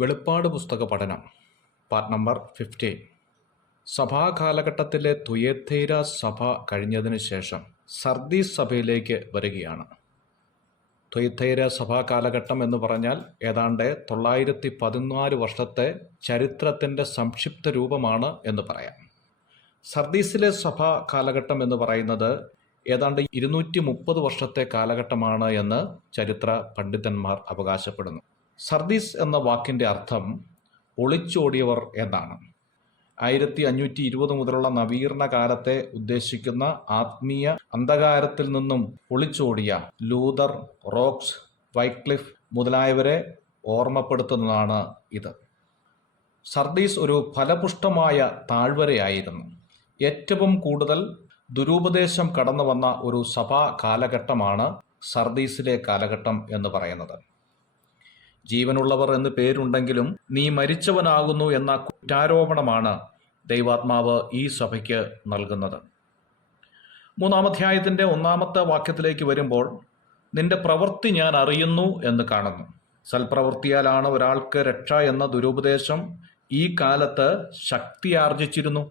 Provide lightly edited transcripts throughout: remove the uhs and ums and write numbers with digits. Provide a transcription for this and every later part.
വെളിപ്പാട് പുസ്തക പഠനം പാർട്ട് നമ്പർ 15. സഭാകാലഘട്ടത്തിലെ തുയഥൈര സഭ കഴിഞ്ഞതിന് ശേഷം സർദീസ് സഭയിലേക്ക് വരികയാണ്. തുയഥൈര സഭാ കാലഘട്ടം എന്ന് പറഞ്ഞാൽ ഏതാണ്ട് 914 വർഷത്തെ ചരിത്രത്തിൻ്റെ സംക്ഷിപ്ത രൂപമാണ് എന്ന് പറയാം. സർദീസിലെ സഭാ കാലഘട്ടം എന്ന് പറയുന്നത് ഏതാണ്ട് 230 വർഷത്തെ കാലഘട്ടമാണ് എന്ന് ചരിത്ര പണ്ഡിതന്മാർ അവകാശപ്പെടുന്നു. സർദീസ് എന്ന വാക്കിൻ്റെ അർത്ഥം ഒളിച്ചോടിയവർ എന്നാണ്. 1520 മുതലുള്ള നവീകരണ കാലത്തെ ഉദ്ദേശിക്കുന്ന ആത്മീയ അന്ധകാരത്തിൽ നിന്നും ഒളിച്ചോടിയ ലൂതർ, റോക്സ്, വൈക്ലിഫ് മുതലായവരെ ഓർമ്മപ്പെടുത്തുന്നതാണ് ഇത്. സർദീസ് ഒരു ഫലപുഷ്ടമായ താഴ്വരയായിരുന്നു. ഏറ്റവും കൂടുതൽ ദുരുപദേശം കടന്നു വന്ന ഒരു സഭാ കാലഘട്ടമാണ് സർദീസിലെ കാലഘട്ടം എന്ന് പറയുന്നത്. ജീവനുള്ളവർ എന്ന് പേരുണ്ടെങ്കിലും നീ മരിച്ചവനാകുന്നു എന്ന കുറ്റാരോപണമാണ് ദൈവാത്മാവ് ഈ സഭയ്ക്ക് നൽകുന്നത്. 3-ാം അധ്യായത്തിൻ്റെ 1-ാമത്തെ വാക്യത്തിലേക്ക് വരുമ്പോൾ നിന്റെ പ്രവൃത്തി ഞാൻ അറിയുന്നു എന്ന് കാണുന്നു. സൽപ്രവൃത്തിയാലാണ് ഒരാൾക്ക് രക്ഷ എന്ന ദുരുപദേശം ഈ കാലത്ത് ശക്തിയാർജിച്ചിരുന്നു.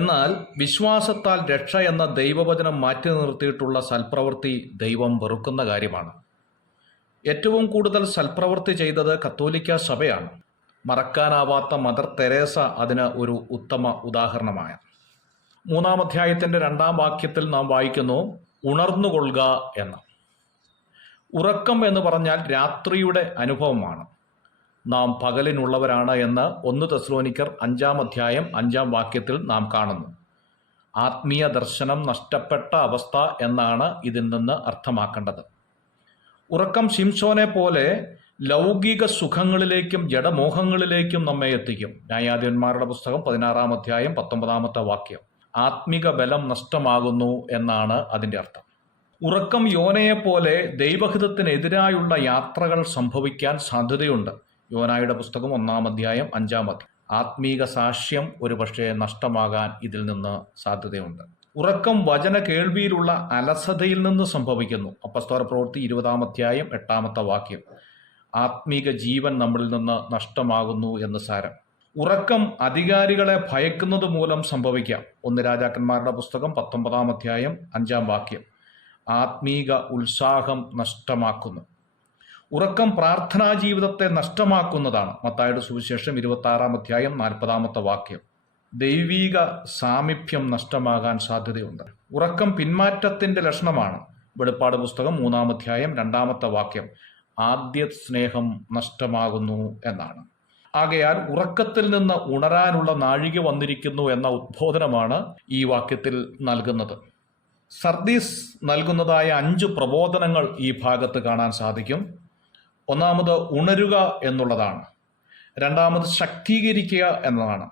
എന്നാൽ വിശ്വാസത്താൽ രക്ഷ എന്ന ദൈവവചനം മാറ്റി നിർത്തിയിട്ടുള്ള സൽപ്രവൃത്തി ദൈവം വെറുക്കുന്ന കാര്യമാണ്. ഏറ്റവും കൂടുതൽ സൽപ്രവൃത്തി ചെയ്തത് കത്തോലിക്ക സഭയാണ്. മറക്കാനാവാത്ത മദർ തെരേസ അതിന് ഒരു ഉത്തമ ഉദാഹരണമാണ്. 3-ാം അധ്യായത്തിൻ്റെ 2-ാം വാക്യത്തിൽ നാം വായിക്കുന്നു, ഉണർന്നുകൊള്ളുക എന്ന്. ഉറക്കം എന്ന് പറഞ്ഞാൽ രാത്രിയുടെ അനുഭവമാണ്. നാം പകലിനുള്ളവരാണ് എന്ന് 1 തെസ്സലോനിക്കർ 5-ാം അധ്യായം 5-ാം വാക്യത്തിൽ നാം കാണുന്നു. ആത്മീയ ദർശനം നഷ്ടപ്പെട്ട അവസ്ഥ എന്നാണ് ഇതിൽ നിന്ന് അർത്ഥമാക്കേണ്ടത്. ഉറക്കം ശിംശോനെ പോലെ ലൗകിക സുഖങ്ങളിലേക്കും ജഡമോഹങ്ങളിലേക്കും നമ്മെ എത്തിക്കും. ന്യായാധിപന്മാരുടെ പുസ്തകം 16-ാം അധ്യായം 19-ാമത്തെ വാക്യം. ആത്മിക ബലം നഷ്ടമാകുന്നു എന്നാണ് അതിൻ്റെ അർത്ഥം. ഉറക്കം യോനയെപ്പോലെ ദൈവഹിതത്തിനെതിരായുള്ള യാത്രകൾ സംഭവിക്കാൻ സാധ്യതയുണ്ട്. യോനായുടെ പുസ്തകം 1-ാം അധ്യായം 5-ാം വാക്യം. ആത്മീക സാക്ഷ്യം ഒരുപക്ഷെ നഷ്ടമാകാൻ ഇതിൽ നിന്ന് സാധ്യതയുണ്ട്. ഉറക്കം വചന കേൾവിയിലുള്ള അലസതയിൽ നിന്ന് സംഭവിക്കുന്നു. അപ്പസ്തോല പ്രവൃത്തി 20-ാം അധ്യായം 8-ാമത്തെ വാക്യം. ആത്മീക ജീവൻ നമ്മളിൽ നിന്ന് നഷ്ടമാകുന്നു എന്ന് സാരം. ഉറക്കം അധികാരികളെ ഭയക്കുന്നത് മൂലം സംഭവിക്കാം. 1 രാജാക്കന്മാരുടെ പുസ്തകം 19-ാം അധ്യായം 5-ാം വാക്യം. ആത്മീക ഉത്സാഹം നഷ്ടമാക്കുന്നു. ഉറക്കം പ്രാർത്ഥനാ ജീവിതത്തെ നഷ്ടമാക്കുന്നതാണ്. മത്തായിയുടെ സുവിശേഷം 26-ാം അധ്യായം 40-ാമത്തെ വാക്യം. ദൈവീക സാമീപ്യം നഷ്ടമാകാൻ സാധ്യതയുണ്ട്. ഉറക്കം പിന്മാറ്റത്തിൻ്റെ ലക്ഷണമാണ്. വെളിപ്പാട് പുസ്തകം 3-ാം അധ്യായം 2-ാമത്തെ വാക്യം. ആദ്യ സ്നേഹം നഷ്ടമാകുന്നു എന്നാണ്. ആകയാൽ ഉറക്കത്തിൽ നിന്ന് ഉണരാനുള്ള നാഴിക വന്നിരിക്കുന്നു എന്ന ഉദ്ബോധനമാണ് ഈ വാക്യത്തിൽ നൽകുന്നത്. സർദീസ് നൽകുന്നതായ 5 പ്രബോധനങ്ങൾ ഈ ഭാഗത്ത് കാണാൻ സാധിക്കും. 1-ാമത് ഉണരുക എന്നുള്ളതാണ്. 2-ാമത് ശക്തീകരിക്കുക എന്നതാണ്.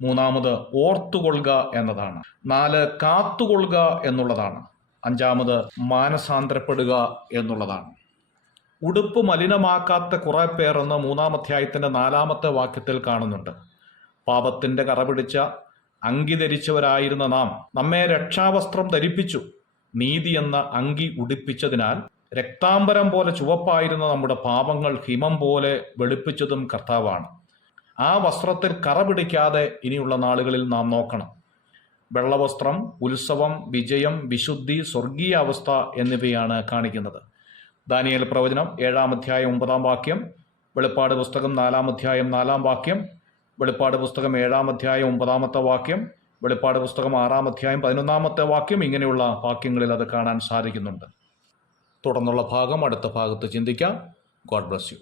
3-ാമത് ഓർത്തുകൊള്ളുക എന്നതാണ്. 4 കാത്തുകൊള്ളുക എന്നുള്ളതാണ്. 5-ാമത് മാനസാന്തരപ്പെടുക എന്നുള്ളതാണ്. ഉടുപ്പ് മലിനമാക്കാത്ത കുറെ പേർ എന്ന് 3-ാം അധ്യായത്തിൻ്റെ 4-ാമത്തെ വാക്യത്തിൽ കാണുന്നുണ്ട്. പാപത്തിൻ്റെ കറ പിടിച്ച അങ്കി ധരിച്ചവരായിരുന്ന നാം നമ്മെ രക്ഷാവസ്ത്രം ധരിപ്പിച്ചു. നീതി എന്ന അങ്കി ഉടുപ്പിച്ചതിനാൽ രക്താംബരം പോലെ ചുവപ്പായിരുന്ന നമ്മുടെ പാപങ്ങൾ ഹിമം പോലെ വെളുപ്പിച്ചതും കർത്താവാണ്. ആ വസ്ത്രത്തിൽ കറ പിടിക്കാതെ ഇനിയുള്ള നാളുകളിൽ നാം നോക്കണം. വെള്ളവസ്ത്രം ഉത്സവം, വിജയം, വിശുദ്ധി, സ്വർഗീയ അവസ്ഥ എന്നിവയാണ് കാണിക്കുന്നത്. ദാനിയേൽ പ്രവചനം 7-ാം അധ്യായം 9-ാം വാക്യം, വെളിപ്പാട് പുസ്തകം 4-ാം അധ്യായം 4-ാം വാക്യം, വെളിപ്പാട് പുസ്തകം 7-ാം അധ്യായം 9-ാമത്തെ വാക്യം, വെളിപ്പാട് പുസ്തകം 6-ാം അധ്യായം 11-ാമത്തെ വാക്യം. ഇങ്ങനെയുള്ള വാക്യങ്ങളിൽ അത് കാണാൻ സാധിക്കുന്നുണ്ട്. തുടർന്നുള്ള ഭാഗം അടുത്ത ഭാഗത്ത് ചിന്തിക്കാം. God bless you.